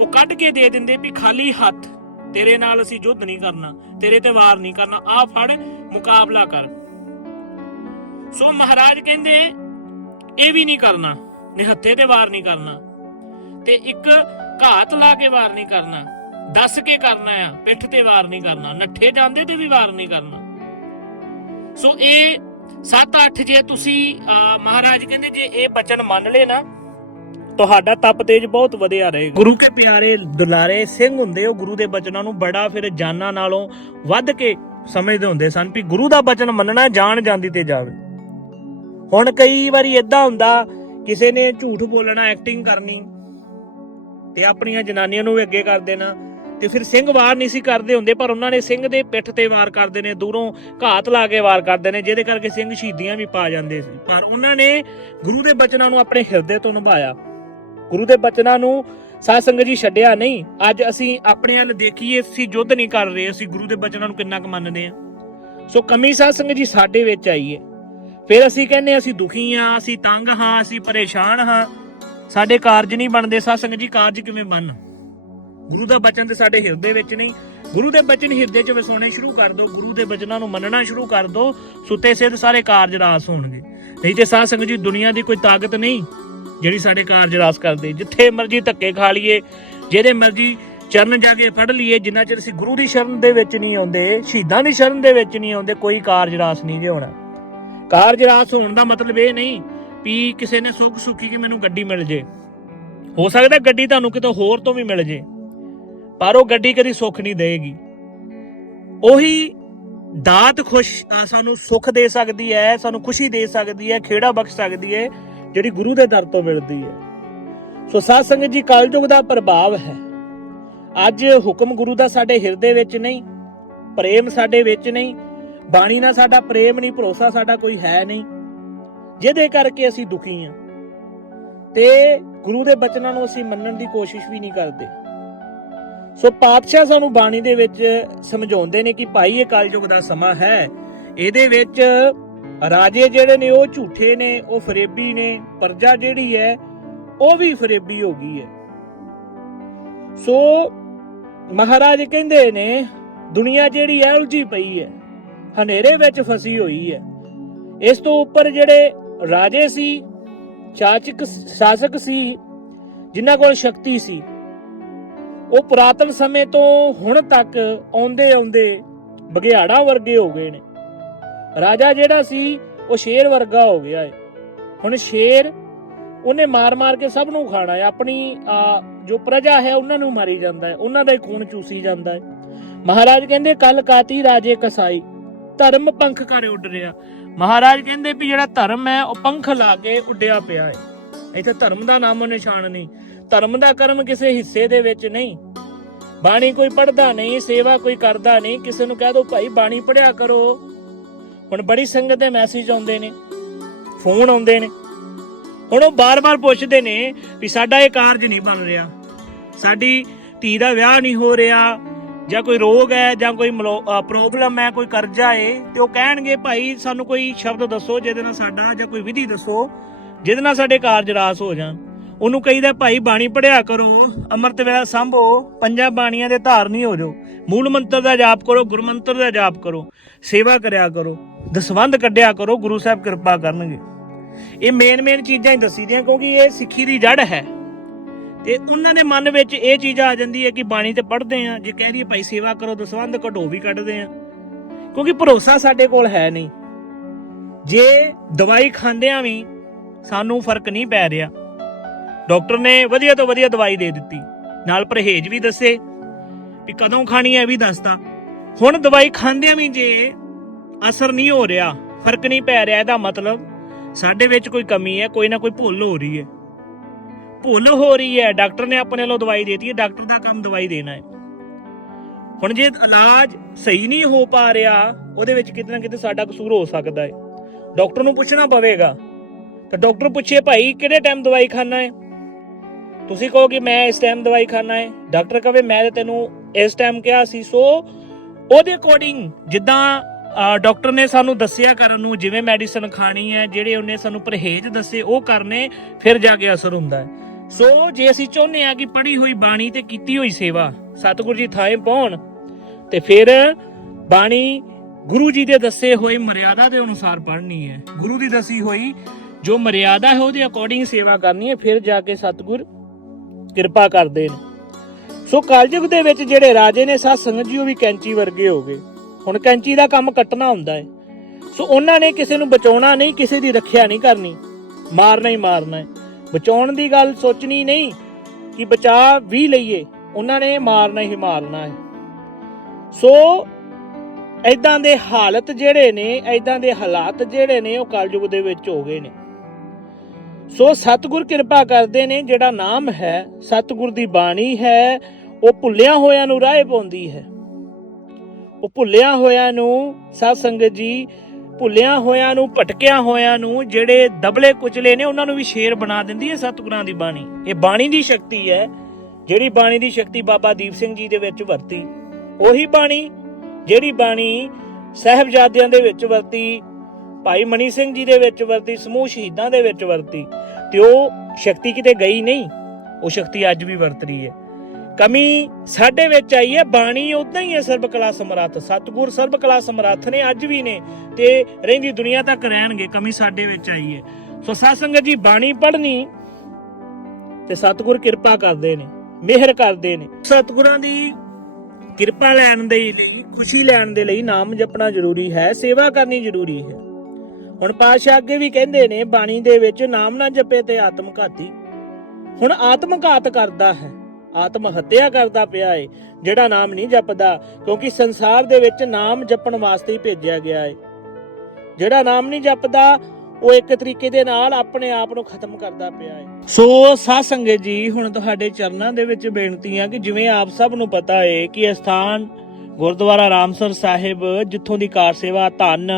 ਉਹ ਕੱਢ ਕੇ ਦੇ ਦਿੰਦੇ ਵੀ ਖਾਲੀ ਹੱਥ ਤੇਰੇ ਨਾਲ ਅਸੀਂ ਯੁੱਧ ਨਹੀਂ ਕਰਨਾ, ਤੇਰੇ ਤੇ ਵਾਰ ਨਹੀਂ ਕਰਨਾ ਆ ਫੜ, ਮੁਕਾਬਲਾ ਕਰ। ਸੋ ਮਹਾਰਾਜ ਕਹਿੰਦੇ, ਇਹ ਵੀ ਨਹੀਂ ਕਰਨਾ, ਨਿਹੱਥੇ ਤੇ ਵਾਰ ਨਹੀਂ ਕਰਨਾ, ਤੇ ਇੱਕ ਘਾਤ ਲਾ ਕੇ ਵਾਰ ਨਹੀਂ ਕਰਨਾ, ਦੱਸ ਕੇ ਕਰਨਾ ਆ, ਪਿੱਠ ਤੇ ਵਾਰ ਨਹੀਂ ਕਰਨਾ, ਨੱਠੇ ਜਾਂਦੇ ਤੇ ਵੀ ਵਾਰ ਨਹੀਂ ਕਰਨਾ। ਸੋ ਇਹ 7-8 ਜੇ ਤੁਸੀਂ ਮਹਾਰਾਜ ਕਹਿੰਦੇ ਜੇ ਇਹ ਬਚਨ ਮੰਨ ਲਏ ਨਾ ਤੁਹਾਡਾ ਤਪ ਤੇਜ ਬਹੁਤ ਵਧਿਆ ਰਹੇਗਾ। ਗੁਰੂ ਕੇ ਪਿਆਰੇ ਦੁਲਾਰੇ ਸਿੰਘ ਹੁੰਦੇ, ਉਹ ਗੁਰੂ ਦੇ ਬਚਨਾਂ ਨੂੰ ਬੜਾ ਫਿਰ ਜਾਨਾਂ ਨਾਲੋਂ ਵੱਧ ਕੇ ਸਮਝਦੇ ਹੁੰਦੇ ਸਨ ਵੀ ਗੁਰੂ ਦਾ ਬਚਨ ਮੰਨਣਾ ਜਾਣ ਜਾਂਦੀ ਤੇ ਜਾਵੇ। ਹੁਣ ਕਈ ਵਾਰੀ ਇਦਾਂ ਹੁੰਦਾ, ਕਿਸੇ ਨੇ ਝੂਠ ਬੋਲਣਾ ਐਕਟਿੰਗ ਕਰਨੀ ਤੇ ਆਪਣੀਆਂ ਜਨਾਨੀਆਂ ਨੂੰ ਵੀ ਅੱਗੇ ਕਰ ਦੇਣਾ ਤੇ ਫਿਰ ਸਿੰਘ ਵਾਰ ਨਹੀਂ ਸੀ ਕਰਦੇ ਹੁੰਦੇ, ਪਰ ਉਹਨਾਂ ਨੇ ਸਿੰਘ ਦੇ ਪਿੱਠ ਤੇ ਵਾਰ ਕਰਦੇ ਨੇ ਦੂਰੋਂ ਘਾਤ ਲਾ ਕੇ ਵਾਰ ਕਰਦੇ ਨੇ ਜਿਹਦੇ ਕਰਕੇ ਸਿੰਘ ਸ਼ਹੀਦੀਆਂ ਵੀ ਪਾ ਜਾਂਦੇ ਸੀ। ਪਰ ਉਹਨਾਂ ਨੇ ਗੁਰੂ ਦੇ ਬਚਨਾਂ ਨੂੰ ਆਪਣੇ ਹਿਰਦੇ ਤੋਂ ਨਿਭਾਇਆ। ਗੁਰੂ ਦੇ ਬਚਨਾਂ ਨੂੰ ਸਾਧ ਸੰਗਤ ਜੀ ਛੱਡਿਆ ਨਹੀਂ। ਅੱਜ ਅਸੀਂ ਆਪਣੇ ਵੱਲ ਦੇਖੀਏ, ਅਸੀਂ ਯੁੱਧ ਨਹੀਂ ਕਰ ਰਹੇ, ਅਸੀਂ ਗੁਰੂ ਦੇ ਬਚਨਾਂ ਨੂੰ ਕਿੰਨਾ ਕੁ ਮੰਨਦੇ ਆ ਸੋ ਕਮੀ ਸਾਧ ਸੰਗਤ ਜੀ ਸਾਡੇ ਵਿੱਚ ਆਈ ਹੈ। ਫਿਰ ਅਸੀਂ ਕਹਿੰਦੇ ਅਸੀਂ ਦੁਖੀ ਹਾਂ, ਅਸੀਂ ਤੰਗ ਹਾਂ, ਅਸੀਂ ਪਰੇਸ਼ਾਨ ਹਾਂ। ਸਾਡੇ ਕਾਰਜ ਨਹੀਂ ਬਣਦੇ, ਸਾਧ ਸੰਗਤ ਜੀ ਕਾਰਜ ਕਿਵੇਂ ਬਣਨ? ਗੁਰੂ ਦਾ ਬਚਨ ਤੇ ਸਾਡੇ ਹਿਰਦੇ ਵਿੱਚ ਨਹੀਂ। ਗੁਰੂ ਦੇ ਬਚਨ ਹਿਰਦੇ 'ਚ ਵਸਾਉਣੇ ਸ਼ੁਰੂ ਕਰ ਦਿਓ ਗੁਰੂ ਦੇ ਬਚਨਾਂ ਨੂੰ ਮੰਨਣਾ ਸ਼ੁਰੂ ਕਰ ਦਿਓ ਸੁੱਤੇ ਸਿੱਧ ਸਾਰੇ ਕਾਰਜ ਰਾਸ ਹੋਣਗੇ। ਨਹੀਂ ਤੇ ਸਾਧ ਸੰਗਤ ਜੀ ਦੁਨੀਆ ਦੀ ਕੋਈ ਤਾਕਤ ਨਹੀਂ। ਜਿਹੜੀ ਸਾਡੇ ਕਾਰਜ ਰਾਸ ਕਰਦੇ, ਜਿੱਥੇ ਮਰਜ਼ੀ ਧੱਕੇ ਖਾ ਲਈਏ, ਜਿਹਦੇ ਮਰਜ਼ੀ ਚਰਨ ਜਾ ਕੇ ਫੜ ਲਈਏ, ਜਿੰਨਾ ਚਿਰ ਅਸੀਂ ਗੁਰੂ ਦੀ ਸ਼ਰਨ ਦੇ ਵਿੱਚ ਨਹੀਂ ਆਉਂਦੇ, ਸ਼ਹੀਦਾਂ ਦੀ ਸ਼ਰਨ ਦੇ ਵਿੱਚ ਨਹੀਂ ਆਉਂਦੇ, ਕੋਈ ਕਾਰਜ ਰਾਸ ਨਹੀਂ ਜੇ ਹੋਣਾ। ਕਾਰਜ ਰਾਸ ਹੋਣ ਦਾ ਮਤਲਬ ਇਹ ਨਹੀਂ ਵੀ ਕਿਸੇ ਨੇ ਸੁੱਖ ਸੁੱਖੀ ਕਿ ਮੈਨੂੰ ਗੱਡੀ ਮਿਲ ਜੇ। ਹੋ ਸਕਦਾ ਗੱਡੀ ਤੁਹਾਨੂੰ ਕਿਤੋਂ ਹੋਰ ਤੋਂ ਵੀ ਮਿਲ ਜੇ, ਪਰ ਉਹ ਗੱਡੀ ਕਦੀ ਸੁੱਖ ਨਹੀਂ ਦੇਗੀ ਉਹੀ ਦਾਤ ਖੁਸ਼ ਸਾਨੂੰ ਸੁੱਖ ਦੇ ਸਕਦੀ ਹੈ, ਸਾਨੂੰ ਖੁਸ਼ੀ ਦੇ ਸਕਦੀ ਹੈ, ਖੇੜਾ ਬਖਸ਼ ਸਕਦੀ ਹੈ ਜਿਹੜੀ ਗੁਰੂ ਦੇ ਦਰ ਤੋਂ ਮਿਲਦੀ ਹੈ। ਸੋ ਸਾਧ ਸੰਗਤ ਜੀ, ਕਲਯੁਗ ਦਾ ਪ੍ਰਭਾਵ ਹੈ। ਅੱਜ ਹੁਕਮ ਗੁਰੂ ਦਾ ਸਾਡੇ ਹਿਰਦੇ ਵਿੱਚ ਨਹੀਂ, ਪ੍ਰੇਮ ਸਾਡੇ ਵਿੱਚ ਨਹੀਂ, ਬਾਣੀ ਨਾਲ ਸਾਡਾ ਪ੍ਰੇਮ ਨਹੀਂ, ਭਰੋਸਾ ਸਾਡਾ ਕੋਈ ਹੈ ਨਹੀਂ। ਜਿਹਦੇ ਕਰਕੇ ਅਸੀਂ ਦੁਖੀ ਹਾਂ। ਤੇ ਗੁਰੂ ਦੇ ਬਚਨਾਂ ਨੂੰ ਅਸੀਂ ਮੰਨਣ ਦੀ ਕੋਸ਼ਿਸ਼ ਵੀ ਨਹੀਂ ਕਰਦੇ। ਸੋ ਪਾਤਸ਼ਾਹ ਸਾਨੂੰ ਬਾਣੀ ਦੇ ਵਿੱਚ ਸਮਝਾਉਂਦੇ ਨੇ ਕਿ ਭਾਈ, ਇਹ ਕਲਯੁਗ ਦਾ ਸਮਾਂ ਹੈ। ਇਹਦੇ ਵਿੱਚ ਰਾਜੇ ਜਿਹੜੇ ਨੇ, ਉਹ ਝੂਠੇ ਨੇ, ਉਹ ਫਰੇਬੀ ਨੇ, ਪ੍ਰਜਾ ਜਿਹੜੀ ਹੈ, ਉਹ ਵੀ ਫਰੇਬੀ ਹੋ ਗਈ ਹੈ। ਸੋ ਮਹਾਰਾਜ ਕਹਿੰਦੇ ਨੇ, ਦੁਨੀਆ ਜਿਹੜੀ ਹੈ, ਉਲਝੀ ਪਈ ਹੈ, ਹਨੇਰੇ ਵਿੱਚ ਫਸੀ ਹੋਈ ਹੈ। ਇਸ ਤੋਂ ਉੱਪਰ ਜਿਹੜੇ ਰਾਜੇ ਸੀ, ਚਾਚਕ, ਸ਼ਾਸਕ ਸੀ, ਜਿਨ੍ਹਾਂ ਕੋਲ ਸ਼ਕਤੀ ਸੀ, ਉਹ ਪੁਰਾਤਨ ਸਮੇਂ ਤੋਂ ਹੁਣ ਤੱਕ ਆਉਂਦੇ ਆਉਂਦੇ ਬਘਿਆੜਾਂ ਵਰਗੇ ਹੋ ਗਏ ਨੇ। ਰਾਜਾ ਜਿਹੜਾ ਸੀ, ਉਹ ਸ਼ੇਰ ਵਰਗਾ ਹੋ ਗਿਆ ਹੈ ਹੁਣ ਸ਼ੇਰ ਉਹਨੇ ਮਾਰ-ਮਾਰ ਕੇ ਸਭ ਨੂੰ ਖਾਣਾ ਹੈ ਆਪਣੀ ਜੋ ਪ੍ਰਜਾ ਹੈ, ਉਹਨਾਂ ਨੂੰ ਮਾਰੀ ਜਾਂਦਾ ਹੈ ਉਹਨਾਂ ਦਾ ਹੀ ਖੂਨ ਚੂਸੀ ਜਾਂਦਾ ਹੈ ਮਹਾਰਾਜ ਕਹਿੰਦੇ, ਕੱਲ ਕਾਤੀ ਰਾਜੇ ਕਸਾਈ। ਧਰਮ ਪੰਖ ਕਰੇ ਉੱਡ ਰਿਹਾ। ਮਹਾਰਾਜ ਕਹਿੰਦੇ ਵੀ ਜਿਹੜਾ ਧਰਮ ਹੈ, ਉਹ ਪੰਖ ਲਾ ਕੇ ਉੱਡਿਆ ਪਿਆ ਹੈ ਇੱਥੇ ਧਰਮ ਦਾ ਨਾਮੋ ਨਿਸ਼ਾਨ ਨਹੀਂ। ਧਰਮ ਦਾ ਕਰਮ ਕਿਸੇ ਹਿੱਸੇ ਦੇ ਵਿੱਚ ਨਹੀਂ। ਬਾਣੀ ਕੋਈ ਪੜਦਾ ਨਹੀਂ, ਸੇਵਾ ਕੋਈ ਕਰਦਾ ਨਹੀਂ। ਕਿਸੇ ਨੂੰ ਕਹਿ ਦੋ, ਭਾਈ ਬਾਣੀ ਪੜਿਆ ਕਰੋ। ਹੁਣ ਬੜੀ ਸੰਗਤ ਦੇ ਮੈਸੇਜ ਆਉਂਦੇ ਨੇ ਫੋਨ ਆਉਂਦੇ ਨੇ। ਹੁਣ ਉਹ ਬਾਰ-ਬਾਰ ਪੁੱਛਦੇ ਨੇ ਵੀ ਸਾਡਾ ਇਹ ਕਾਰਜ ਨਹੀਂ ਬਣ ਰਿਹਾ। ਸਾਡੀ ਧੀ ਦਾ ਵਿਆਹ ਨਹੀਂ ਹੋ ਰਿਹਾ, ਜਾਂ ਕੋਈ ਰੋਗ ਹੈ, ਜਾਂ ਕੋਈ ਪ੍ਰੋਬਲਮ ਹੈ, ਕੋਈ ਕਰਜ਼ਾ ਹੈ, ਤੇ ਉਹ ਕਹਿਣਗੇ, ਭਾਈ, ਸਾਨੂੰ ਕੋਈ ਸ਼ਬਦ ਦੱਸੋ ਜਿਹਦੇ ਨਾਲ ਸਾਡਾ, ਜਾਂ ਕੋਈ ਵਿਧੀ ਦੱਸੋ, ਜਿਹਦੇ ਨਾਲ ਸਾਡੇ ਕਾਰਜ ਰਾਸ ਹੋ ਜਾਣ। ਉਹਨੂੰ ਕਹੀਦਾ, ਭਾਈ, ਬਾਣੀ ਪੜਿਆ ਕਰੋ, ਅੰਮ੍ਰਿਤ ਵੇਲਾ ਸੰਭੋ, ਪੰਜਾਂ ਬਾਣੀਆਂ ਦੇ ਧਾਰਨੀ ਹੋ ਜਾਓ ਮੂਲ ਮੰਤਰ ਦਾ ਜਾਪ ਕਰੋ ਗੁਰੂ ਮੰਤਰ ਦਾ ਜਾਪ ਕਰੋ, ਸੇਵਾ ਕਰਿਆ ਕਰੋ। ਦਸਵੰਧ ਕੱਢਿਆ ਕਰੋ, ਗੁਰੂ ਸਾਹਿਬ ਕਿਰਪਾ ਕਰਨਗੇ। ਇਹ ਮੇਨ ਮੇਨ ਚੀਜ਼ਾਂ ਹੀ ਦੱਸੀ ਦੀਆਂ, ਕਿਉਂਕਿ ਇਹ ਸਿੱਖੀ ਦੀ ਜੜ ਹੈ। ਤੇ ਉਹਨਾਂ ਦੇ ਮਨ ਵਿੱਚ ਇਹ ਚੀਜ਼ ਆ ਜਾਂਦੀ ਹੈ ਕਿ ਬਾਣੀ ਤੇ ਪੜ੍ਹਦੇ ਆ ਜੇ ਕਹਿ ਰਹੀ ਭਾਈ ਸੇਵਾ ਕਰੋ, ਦਸਵੰਧ ਕਢੋ ਵੀ ਕੱਢਦੇ ਆ ਕਿਉਂਕਿ ਭਰੋਸਾ ਸਾਡੇ ਕੋਲ ਹੈ ਨਹੀਂ। ਜੇ ਦਵਾਈ ਖਾਂਦਿਆਂ ਵੀ ਸਾਨੂੰ ਫ਼ਰਕ ਨਹੀਂ ਪੈ ਰਿਹਾ। ਡਾਕਟਰ ਨੇ ਵਧੀਆ ਤੋਂ ਵਧੀਆ ਦਵਾਈ ਦੇ ਦਿੱਤੀ। ਨਾਲ ਪਰਹੇਜ਼ ਵੀ ਦੱਸੇ, ਵੀ ਕਦੋਂ ਖਾਣੀ ਹੈ ਇਹ ਵੀ ਦੱਸਤਾ। ਹੁਣ ਦਵਾਈ ਖਾਂਦਿਆਂ ਵੀ ਜੇ ਅਸਰ ਨਹੀਂ ਹੋ ਰਿਹਾ, ਫ਼ਰਕ ਨਹੀਂ ਪੈ ਰਿਹਾ ਇਹਦਾ ਮਤਲਬ। ਸਾਡੇ ਵਿੱਚ ਕੋਈ ਕਮੀ ਹੈ, ਕੋਈ ਨਾ ਕੋਈ ਭੁੱਲ ਹੋ ਰਹੀ ਹੈ। ਭੁੱਲ ਹੋ ਰਹੀ ਹੈ, ਡਾਕਟਰ ਨੇ ਆਪਣੇ ਵੱਲੋਂ ਦਵਾਈ ਦੇਤੀ ਹੈ, ਡਾਕਟਰ ਦਾ ਕੰਮ ਦਵਾਈ ਦੇਣਾ ਹੈ। ਹੁਣ ਜੇ ਇਲਾਜ ਸਹੀ ਨਹੀਂ ਹੋ ਪਾ ਰਿਹਾ, ਉਹਦੇ ਵਿੱਚ ਕਿਤੇ ਨਾ ਕਿਤੇ ਸਾਡਾ ਕਸੂਰ ਹੋ ਸਕਦਾ ਹੈ। ਡਾਕਟਰ ਨੂੰ ਪੁੱਛਣਾ ਪਵੇਗਾ। ਤਾਂ ਡਾਕਟਰ ਪੁੱਛੇ, ਭਾਈ, ਕਿਹੜੇ ਟਾਈਮ ਦਵਾਈ ਖਾਣਾ ਹੈ? ਤੁਸੀਂ ਕਹੋ ਕਿ ਮੈਂ ਇਸ ਟਾਈਮ ਦਵਾਈ ਖਾਣਾ ਹੈ। ਡਾਕਟਰ ਕਹੇ, ਮੈਂ ਤਾਂ ਤੈਨੂੰ ਇਸ ਟਾਈਮ ਕਿਹਾ ਸੀ, ਸੋ ਉਹਦੇ ਅਕੋਰਡਿੰਗ ਜਿੱਦਾਂ ਡਾਕਟਰ ਨੇ ਸਾਨੂੰ ਦੱਸਿਆ ਕਰਨ ਨੂੰ ਜਿਵੇਂ ਮੈਡੀਸਨ ਖਾਣੀ ਹੈ, ਜਿਹੜੇ ਉਹਨੇ ਸਾਨੂੰ ਪਰਹੇਜ਼ ਦੱਸੇ, ਉਹ ਕਰਨੇ, ਫਿਰ ਜਾ ਕੇ ਅਸਰ ਹੁੰਦਾ ਹੈ। ਸੋ ਜੇ ਅਸੀਂ ਚਾਹੁੰਦੇ ਆ ਕਿ ਪੜ੍ਹੀ ਹੋਈ ਬਾਣੀ ਤੇ ਕੀਤੀ ਹੋਈ ਸੇਵਾ ਸਤਿਗੁਰੂ ਜੀ ਥਾਂ ਪਹੁੰਚ ਤੇ ਫਿਰ ਬਾਣੀ ਗੁਰੂ ਜੀ ਦੇ ਦੱਸੇ ਹੋਏ ਮਰਿਆਦਾ ਦੇ ਅਨੁਸਾਰ ਪੜ੍ਹਨੀ ਹੈ। ਗੁਰੂ ਦੀ ਦਸੀ ਹੋਈ ਜੋ ਮਰਿਆਦਾ ਹੈ, ਉਹਦੇ ਅਕੋਰਡਿੰਗ ਸੇਵਾ ਕਰਨੀ ਹੈ, ਫਿਰ ਜਾ ਕੇ ਸਤਿਗੁਰ ਕਿਰਪਾ ਕਰਦੇ ਨੇ। ਸੋ ਕਲਯੁਗ ਦੇ ਵਿੱਚ ਜਿਹੜੇ ਰਾਜੇ ਨੇ, ਸਾਧ ਸੰਗਤ ਜੀ, ਉਹ ਵੀ ਕੈਂਚੀ ਵਰਗੇ ਹੋ ਗਏ। ਹੁਣ ਕੈਂਚੀ ਦਾ ਕੰਮ ਕੱਟਣਾ ਹੁੰਦਾ ਹੈ ਸੋ ਉਹਨਾਂ ਨੇ ਕਿਸੇ ਨੂੰ ਬਚਾਉਣਾ ਨਹੀਂ, ਕਿਸੇ ਦੀ ਰੱਖਿਆ ਨਹੀਂ ਕਰਨੀ। ਮਾਰਨਾ ਹੀ ਮਾਰਨਾ ਹੈ ਬਚਾਉਣ ਦੀ ਗੱਲ ਸੋਚਣੀ ਨਹੀਂ ਕਿ ਬਚਾ ਵੀ ਲਈਏ, ਉਹਨਾਂ ਨੇ ਮਾਰਨਾ ਹੀ ਮਾਰਨਾ ਹੈ ਸੋ ਐਦਾਂ ਦੇ ਹਾਲਤ ਜਿਹੜੇ ਨੇ ਐਦਾਂ ਦੇ ਹਾਲਾਤ ਜਿਹੜੇ ਨੇ, ਉਹ ਕਲਯੁਗ ਦੇ ਵਿੱਚ ਹੋ ਗਏ ਨੇ। ਸੋ ਸਤਿਗੁਰ ਕਿਰਪਾ ਕਰਦੇ ਨੇ, ਜਿਹੜਾ ਨਾਮ ਹੈ, ਸਤਿਗੁਰ ਦੀ ਬਾਣੀ ਹੈ, ਉਹ ਭੁੱਲਿਆ ਹੋਇਆਂ ਨੂੰ ਰਾਹ ਪਾਉਂਦੀ ਹੈ। ਉਹ ਭੁੱਲਿਆ ਹੋਇਆਂ ਨੂੰ, ਸਾਧ ਸੰਗਤ ਜੀ, ਭੁੱਲਿਆ ਹੋਇਆਂ ਨੂੰ, ਭਟਕਿਆ ਹੋਇਆਂ ਨੂੰ, ਜਿਹੜੇ ਦਬਲੇ ਕੁਚਲੇ ਨੇ, ਉਹਨਾਂ ਨੂੰ ਵੀ ਸ਼ੇਰ ਬਣਾ ਦਿੰਦੀ ਹੈ ਸਤਿਗੁਰਾਂ ਦੀ ਬਾਣੀ। ਇਹ ਬਾਣੀ ਦੀ ਸ਼ਕਤੀ ਹੈ, ਜਿਹੜੀ ਬਾਣੀ ਦੀ ਸ਼ਕਤੀ ਬਾਬਾ ਦੀਪ ਸਿੰਘ ਜੀ ਦੇ ਵਿੱਚ ਵਰਤੀ। ਉਹੀ ਬਾਣੀ, ਜਿਹੜੀ ਬਾਣੀ ਸਹਿਬਜ਼ਾਦਿਆਂ ਦੇ ਵਿੱਚ ਵਰਤੀ, ਭਾਈ ਮਨੀ ਸਿੰਘ ਜੀ ਦੇ ਵਿੱਚ ਵਰਤੀ, ਸਮੂਹ ਸ਼ਹੀਦਾਂ ਦੇ ਵਿੱਚ ਵਰਤੀ। ਤੇ ਉਹ ਸ਼ਕਤੀ ਕਿਤੇ ਗਈ ਨਹੀਂ, ਉਹ ਸ਼ਕਤੀ ਅੱਜ ਵੀ ਵਰਤ ਰਹੀ ਹੈ। ਕਮੀ ਸਾਡੇ ਵਿੱਚ ਆਈ ਹੈ, ਬਾਣੀ ਉਦਾਂ ਹੀ ਹੈ ਸਰਬ ਕਲਾ ਸਮਰੱਥ, ਸਤਿਗੁਰ ਸਰਬ ਕਲਾ ਸਮਰੱਥ ਨੇ ਅੱਜ ਵੀ ਨੇ ਤੇ ਰਹਿੰਦੀ ਦੁਨੀਆ ਤੱਕ ਰਹਿਣਗੇ, ਕਮੀ ਸਾਡੇ ਵਿੱਚ ਆਈ ਹੈ। ਸੋ ਸਾਧ ਜੀ, ਬਾਣੀ ਪੜ੍ਹਨੀ ਤੇ ਸਤਿਗੁਰ ਕਿਰਪਾ ਕਰਦੇ ਨੇ, ਮਿਹਰ ਕਰਦੇ ਨੇ। ਸਤਿਗੁਰਾਂ ਦੀ ਕਿਰਪਾ ਲੈਣ ਦੇ ਲਈ, ਖੁਸ਼ੀ ਲੈਣ ਦੇ ਲਈ ਨਾਮ ਜਪਣਾ ਜ਼ਰੂਰੀ ਹੈ, ਸੇਵਾ ਕਰਨੀ ਜ਼ਰੂਰੀ ਹੈ। ਹੁਣ ਪਾਤਸ਼ਾਹ ਅੱਗੇ ਵੀ ਕਹਿੰਦੇ ਨੇ, ਬਾਣੀ ਦੇ ਵਿੱਚ ਨਾਮ ਨਾ ਜਪੇ ਤੇ ਆਤਮ ਘਾਤੀ ਹੁਣ ਆਤਮ ਘਾਤ ਕਰਦਾ ਹੈ। ਆਤਮ ਹੱਤਿਆ ਕਰਦਾ ਪਿਆ ਏ, ਜਿਹੜਾ ਨਾਮ ਨਹੀਂ ਜਪਦਾ, ਕਿਉਂਕਿ ਸੰਸਾਰ ਦੇ ਵਿੱਚ ਨਾਮ ਜਪਣ ਵਾਸਤੇ ਹੀ ਭੇਜਿਆ ਗਿਆ ਏ। ਜਿਹੜਾ ਨਾਮ ਨਹੀਂ ਜਪਦਾ, ਉਹ ਇੱਕ ਤਰੀਕੇ ਦੇ ਨਾਲ ਆਪਣੇ ਆਪ ਨੂੰ ਖਤਮ ਕਰਦਾ ਪਿਆ ਹੈ ਸੋ ਸਾਧ ਸੰਗਤ ਜੀ, ਹੁਣ ਤੁਹਾਡੇ ਚਰਨਾਂ ਦੇ ਵਿੱਚ ਬੇਨਤੀ ਆ ਕਿ ਜਿਵੇਂ ਆਪ ਸਭ ਨੂੰ ਪਤਾ ਹੈ ਕਿ ਇਹ ਸਥਾਨ ਗੁਰਦੁਆਰਾ ਰਾਮਸਰ ਸਾਹਿਬ, ਜਿੱਥੋਂ ਦੀ ਕਾਰ ਸੇਵਾ ਧੰਨ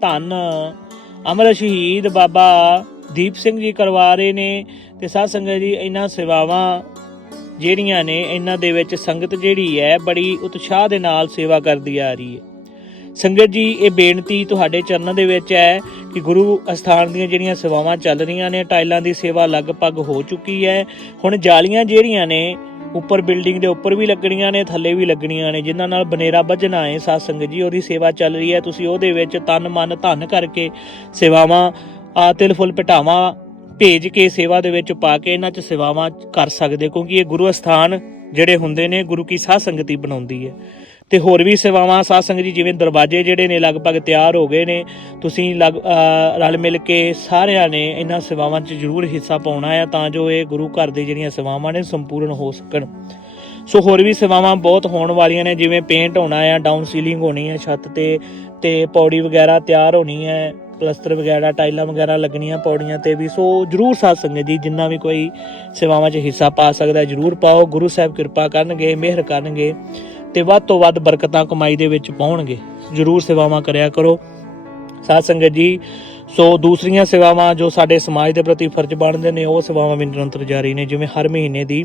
ਧੰਨ ਅਮਰ ਸ਼ਹੀਦ ਬਾਬਾ ਦੀਪ ਸਿੰਘ ਜੀ ਕਰਵਾ ਰਹੇ ਨੇ, ਤੇ ਸਾਧ ਸੰਗਤ ਜੀ, ਇਹਨਾਂ ਸੇਵਾਵਾਂ ਜਿਹੜੀਆਂ ਨੇ ਇਹਨਾਂ ਦੇ ਵਿੱਚ ਸੰਗਤ ਜਿਹੜੀ ਹੈ ਬੜੀ ਉਤਸ਼ਾਹ ਦੇ ਨਾਲ ਸੇਵਾ ਕਰਦੀ ਆ ਰਹੀ ਹੈ। ਸੰਗਤ ਜੀ, ਇਹ ਬੇਨਤੀ ਤੁਹਾਡੇ ਚਰਨਾਂ ਦੇ ਵਿੱਚ ਹੈ ਕਿ ਗੁਰੂ ਅਸਥਾਨ ਦੀਆਂ ਜਿਹੜੀਆਂ ਸੇਵਾਵਾਂ ਚੱਲ ਰਹੀਆਂ ਨੇ ਟਾਈਲਾਂ ਦੀ ਸੇਵਾ ਲਗਭਗ ਹੋ ਚੁੱਕੀ ਹੈ। ਹੁਣ ਜਾਲੀਆਂ ਜਿਹੜੀਆਂ ਨੇ, ਉੱਪਰ ਬਿਲਡਿੰਗ ਦੇ ਉੱਪਰ ਵੀ ਲੱਗਣੀਆਂ ਨੇ, ਥੱਲੇ ਵੀ ਲੱਗਣੀਆਂ ਨੇ, ਜਿਨ੍ਹਾਂ ਨਾਲ ਬਨੇਰਾ ਵੱਜਣਾ ਹੈ। ਸਾਧ ਸੰਗਤ ਜੀ, ਉਹਦੀ ਸੇਵਾ ਚੱਲ ਰਹੀ ਹੈ। ਤੁਸੀਂ ਉਹਦੇ ਵਿੱਚ ਤਨ, ਮਨ, ਧਨ ਕਰਕੇ ਸੇਵਾਵਾਂ ਆ ਤਿਲ ਫੁੱਲ, ਪਟਾਵਾਂ ਭੇਜ ਕੇ ਸੇਵਾ ਦੇ ਵਿੱਚ ਪਾ ਕੇ ਇਹਨਾਂ 'ਚ ਸੇਵਾਵਾਂ ਕਰ ਸਕਦੇ, ਕਿਉਂਕਿ ਇਹ ਗੁਰੂ ਅਸਥਾਨ ਜਿਹੜੇ ਹੁੰਦੇ ਨੇ, ਗੁਰੂ ਕੀ ਸਾਧ ਸੰਗਤੀ ਬਣਾਉਂਦੀ ਹੈ। ਤੇ ਹੋਰ ਵੀ ਸੇਵਾਵਾਂ, ਸਾਧ ਸੰਗਤ ਜੀ, ਜਿਵੇਂ ਦਰਵਾਜ਼ੇ ਜਿਹੜੇ ਨੇ ਲਗਭਗ ਤਿਆਰ ਹੋ ਗਏ ਨੇ, ਤੁਸੀਂ ਲਗ ਰਲ ਮਿਲ ਕੇ ਸਾਰਿਆਂ ਨੇ ਇਹਨਾਂ ਸੇਵਾਵਾਂ 'ਚ ਜ਼ਰੂਰ ਹਿੱਸਾ ਪਾਉਣਾ ਹੈ ਤਾਂ ਜੋ ਇਹ ਗੁਰੂ ਘਰ ਦੇ ਜਿਹੜੀਆਂ ਸੇਵਾਵਾਂ ਨੇ, ਸੰਪੂਰਨ ਹੋ ਸਕਣ। ਸੋ ਹੋਰ ਵੀ ਸੇਵਾਵਾਂ ਬਹੁਤ ਹੋਣ ਵਾਲੀਆਂ ਨੇ, ਜਿਵੇਂ ਪੇਂਟ ਹੋਣਾ ਆ ਡਾਊਨ ਸੀਲਿੰਗ ਹੋਣੀ ਹੈ ਛੱਤ ਤੇ ਤੇ ਪੌੜੀ ਵਗੈਰਾ ਤਿਆਰ ਹੋਣੀ ਹੈ। ਪਲਸਤਰ ਵਗੈਰਾ, ਟਾਈਲਾਂ ਵਗੈਰਾ ਲੱਗਣੀਆਂ ਪੌੜੀਆਂ ਤੇ ਵੀ, ਸੋ ਜਰੂਰ ਸਾਧ ਸੰਗਤ ਜੀ, ਜਿੰਨਾ ਵੀ ਕੋਈ ਸੇਵਾਵਾਂ 'ਚ ਹਿੱਸਾ ਪਾ ਸਕਦਾ, ਜਰੂਰ ਪਾਓ। ਗੁਰੂ ਸਾਹਿਬ ਕਿਰਪਾ ਕਰਨਗੇ, ਮਿਹਰ ਕਰਨਗੇ ਤੇ ਵੱਧ ਤੋਂ ਵੱਧ ਬਰਕਤਾਂ ਕਮਾਈ ਦੇ ਵਿੱਚ ਪਾਉਣਗੇ। ਜਰੂਰ ਸੇਵਾਵਾਂ ਕਰਿਆ ਕਰੋ। ਸਾਧ ਸੰਗਤ ਜੀ, ਸੋ ਦੂਸਰੀਆਂ ਸੇਵਾਵਾਂ ਜੋ ਸਾਡੇ ਸਮਾਜ ਦੇ ਪ੍ਰਤੀ ਫਰਜ਼ ਬਣਦੇ ਨੇ, ਉਹ ਸੇਵਾਵਾਂ ਵੀ ਨਿਰੰਤਰ ਜਾਰੀ ਨੇ, ਜਿਵੇਂ ਹਰ ਮਹੀਨੇ ਦੀ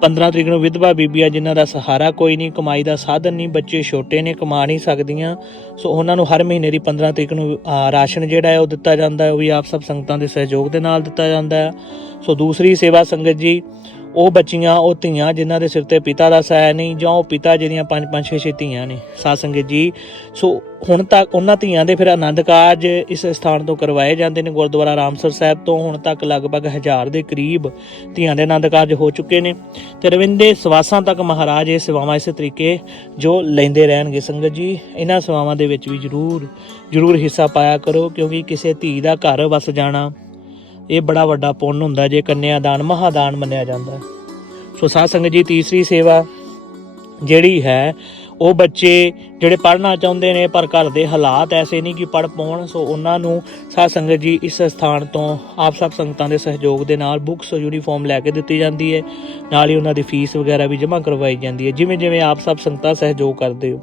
15 ਤਰੀਕ ਨੂੰ ਵਿਧਵਾ ਬੀਬੀਆਂ ਜਿਨ੍ਹਾਂ ਦਾ ਸਹਾਰਾ ਕੋਈ ਨਹੀਂ, ਕਮਾਈ ਦਾ ਸਾਧਨ ਨਹੀਂ, ਬੱਚੇ ਛੋਟੇ ਨੇ, ਕਮਾ ਨਹੀਂ ਸਕਦੀਆਂ। ਸੋ ਉਹਨਾਂ ਨੂੰ ਹਰ ਮਹੀਨੇ ਦੀ 15 ਤਰੀਕ ਨੂੰ ਰਾਸ਼ਨ ਜਿਹੜਾ ਹੈ ਉਹ ਦਿੱਤਾ ਜਾਂਦਾ ਹੈ, ਉਹ ਵੀ ਆਪ ਸਭ ਸੰਗਤਾਂ ਦੇ ਸਹਿਯੋਗ ਦੇ ਨਾਲ ਦਿੱਤਾ ਜਾਂਦਾ ਹੈ। ਸੋ ਦੂਸਰੀ ਸੇਵਾ ਸੰਗਤ ਜੀ ਉਹ ਬੱਚੀਆਂ, ਉਹ ਧੀਆਂ ਜਿਨ੍ਹਾਂ ਦੇ ਸਿਰ ਤੇ ਪਿਤਾ ਦਾ ਸਾਇਆ ਨਹੀਂ ਜਾਂ ਉਹ ਪਿਤਾ ਜਿਹੜੀਆਂ ਪੰਜ ਪੰਜ, ਛੇ ਛੇ ਧੀਆਂ ਨੇ, ਸਾਧ ਸੰਗਤ ਜੀ। ਸੋ ਹੁਣ ਤੱਕ ਉਹਨਾਂ ਧੀਆਂ ਦੇ ਫਿਰ ਆਨੰਦ ਕਾਰਜ ਇਸ ਸਥਾਨ ਤੋਂ ਕਰਵਾਏ ਜਾਂਦੇ ਨੇ ਗੁਰਦੁਆਰਾ ਰਾਮਸਰ ਸਾਹਿਬ ਤੋਂ। ਹੁਣ ਤੱਕ ਲਗਭਗ ਹਜ਼ਾਰ ਦੇ ਕਰੀਬ ਧੀਆਂ ਦੇ ਆਨੰਦ ਕਾਰਜ ਹੋ ਚੁੱਕੇ ਨੇ। ਤੇ ਰਵਿੰਦੇ ਸਵਾਸਾਂ ਤੱਕ ਮਹਾਰਾਜ ਇਹ ਸੇਵਾਵਾਂ ਇਸੇ ਤਰੀਕੇ ਜੋ ਲੈਂਦੇ ਰਹਿਣਗੇ ਸੰਗਤ ਜੀ। ਇਹਨਾਂ ਸੇਵਾਵਾਂ ਦੇ ਵਿੱਚ ਵੀ ਜਰੂਰ ਜਰੂਰ ਹਿੱਸਾ ਪਾਇਆ ਕਰੋ ਕਿਉਂਕਿ ਕਿਸੇ ਧੀ ਦਾ ਘਰ ਵਸ ਜਾਣਾ ਇਹ ਬੜਾ ਵੱਡਾ ਪੁੰਨ ਹੁੰਦਾ ਜੇ ਕੰਨਿਆਦਾਨ ਮਹਾਦਾਨ ਮੰਨਿਆ ਜਾਂਦਾ। ਸੋ ਸਾਧ ਸੰਗਤ ਜੀ, ਤੀਸਰੀ ਸੇਵਾ ਜਿਹੜੀ ਹੈ ਉਹ ਬੱਚੇ ਜਿਹੜੇ ਪੜ੍ਹਨਾ ਚਾਹੁੰਦੇ ਨੇ, ਪਰ ਘਰ ਦੇ ਹਾਲਾਤ ਐਸੇ ਨਹੀਂ ਕਿ ਪੜ੍ਹ ਪਾਉਣ। ਸੋ ਉਹਨਾਂ ਨੂੰ ਸਾਧ ਸੰਗਤ ਜੀ ਇਸ ਸਥਾਨ ਤੋਂ ਆਪ ਸਭ ਸੰਗਤਾਂ ਦੇ ਸਹਿਯੋਗ ਦੇ ਨਾਲ ਬੁੱਕਸ, ਯੂਨੀਫਾਰਮ ਲੈ ਕੇ ਦਿੱਤੀ ਜਾਂਦੀ ਹੈ। ਨਾਲ ਹੀ ਉਹਨਾਂ ਦੀ ਫੀਸ ਵਗੈਰਾ ਵੀ ਜਮ੍ਹਾਂ ਕਰਵਾਈ ਜਾਂਦੀ ਹੈ। ਜਿਵੇਂ ਜਿਵੇਂ ਆਪ ਸਭ ਸੰਗਤਾਂ ਸਹਿਯੋਗ ਕਰਦੇ ਹੋ।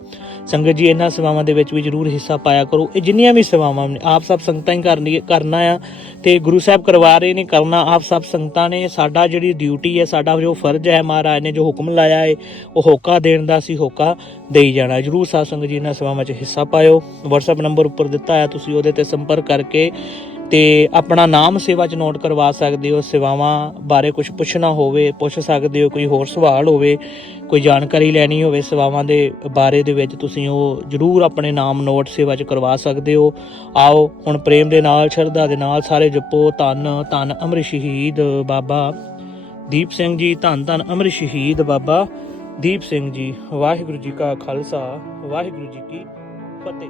ਸੰਗਤ ਜੀ ਇਹਨਾਂ ਸੇਵਾਵਾਂ ਦੇ ਵਿੱਚ ਵੀ ਜਰੂਰ ਹਿੱਸਾ ਪਾਇਆ ਕਰੋ। ਇਹ ਜਿੰਨੀਆਂ ਵੀ ਸੇਵਾਵਾਂ ਨੇ, ਆਪ ਸਭ ਸੰਗਤਾਂ ਹੀ ਕਰਨੀ, ਕਰਨਾ ਆ। ਤੇ ਗੁਰੂ ਸਾਹਿਬ ਕਰਵਾ ਰਹੇ ਨੇ, ਕਰਨਾ ਆਪ ਸਭ ਸੰਗਤਾਂ ਨੇ। ਸਾਡਾ ਜਿਹੜੀ ਡਿਊਟੀ ਹੈ, ਸਾਡਾ ਜੋ ਫਰਜ਼ ਹੈ ਮਹਾਰਾਜ ਨੇ ਜੋ ਹੁਕਮ ਲਾਇਆ ਹੈ, ਉਹ ਹੋਕਾ ਦੇਣ ਦਾ ਸੀ, ਹੋਕਾ ਦੇਈ ਜਾਣਾ। ਜਰੂਰ ਸਾਧ ਸੰਗਤ ਜੀ ਇਹਨਾਂ ਸੇਵਾਵਾਂ 'ਚ ਹਿੱਸਾ ਪਾਇਓ। WhatsApp ਨੰਬਰ ਉੱਪਰ ਦਿੱਤਾ ਹੈ, ਤੁਸੀਂ ਉਹਦੇ ਤੇ ਸੰਪਰਕ ਕਰਕੇ ਤੇ ਆਪਣਾ ਨਾਮ ਸੇਵਾ 'ਚ ਨੋਟ ਕਰਵਾ ਸਕਦੇ ਹੋ। ਸੇਵਾਵਾਂ ਬਾਰੇ ਕੁਝ ਪੁੱਛਣਾ ਹੋਵੇ, ਪੁੱਛ ਸਕਦੇ ਹੋ, ਕੋਈ ਹੋਰ ਸਵਾਲ ਹੋਵੇ, ਕੋਈ ਜਾਣਕਾਰੀ ਲੈਣੀ ਹੋਵੇ ਸੇਵਾਵਾਂ ਦੇ ਬਾਰੇ ਦੇ ਵਿੱਚ, ਤੁਸੀਂ ਉਹ ਜਰੂਰ ਆਪਣੇ ਨਾਮ ਨੋਟ ਸੇਵਾ 'ਚ ਕਰਵਾ ਸਕਦੇ ਹੋ। ਆਓ, ਹੁਣ ਪ੍ਰੇਮ ਦੇ ਨਾਲ, ਸ਼ਰਧਾ ਦੇ ਨਾਲ ਸਾਰੇ ਜਪੋ। ਧੰਨ ਧੰਨ ਅਮਰ ਸ਼ਹੀਦ ਬਾਬਾ ਦੀਪ ਸਿੰਘ ਜੀ, ਧੰਨ ਧੰਨ ਅਮਰ ਸ਼ਹੀਦ ਬਾਬਾ ਦੀਪ ਸਿੰਘ ਜੀ ਵਾਹਿਗੁਰੂ ਜੀ ਕਾ ਖਾਲਸਾ ਵਾਹਿਗੁਰੂ ਜੀ ਕੀ ਫਤਿਹ।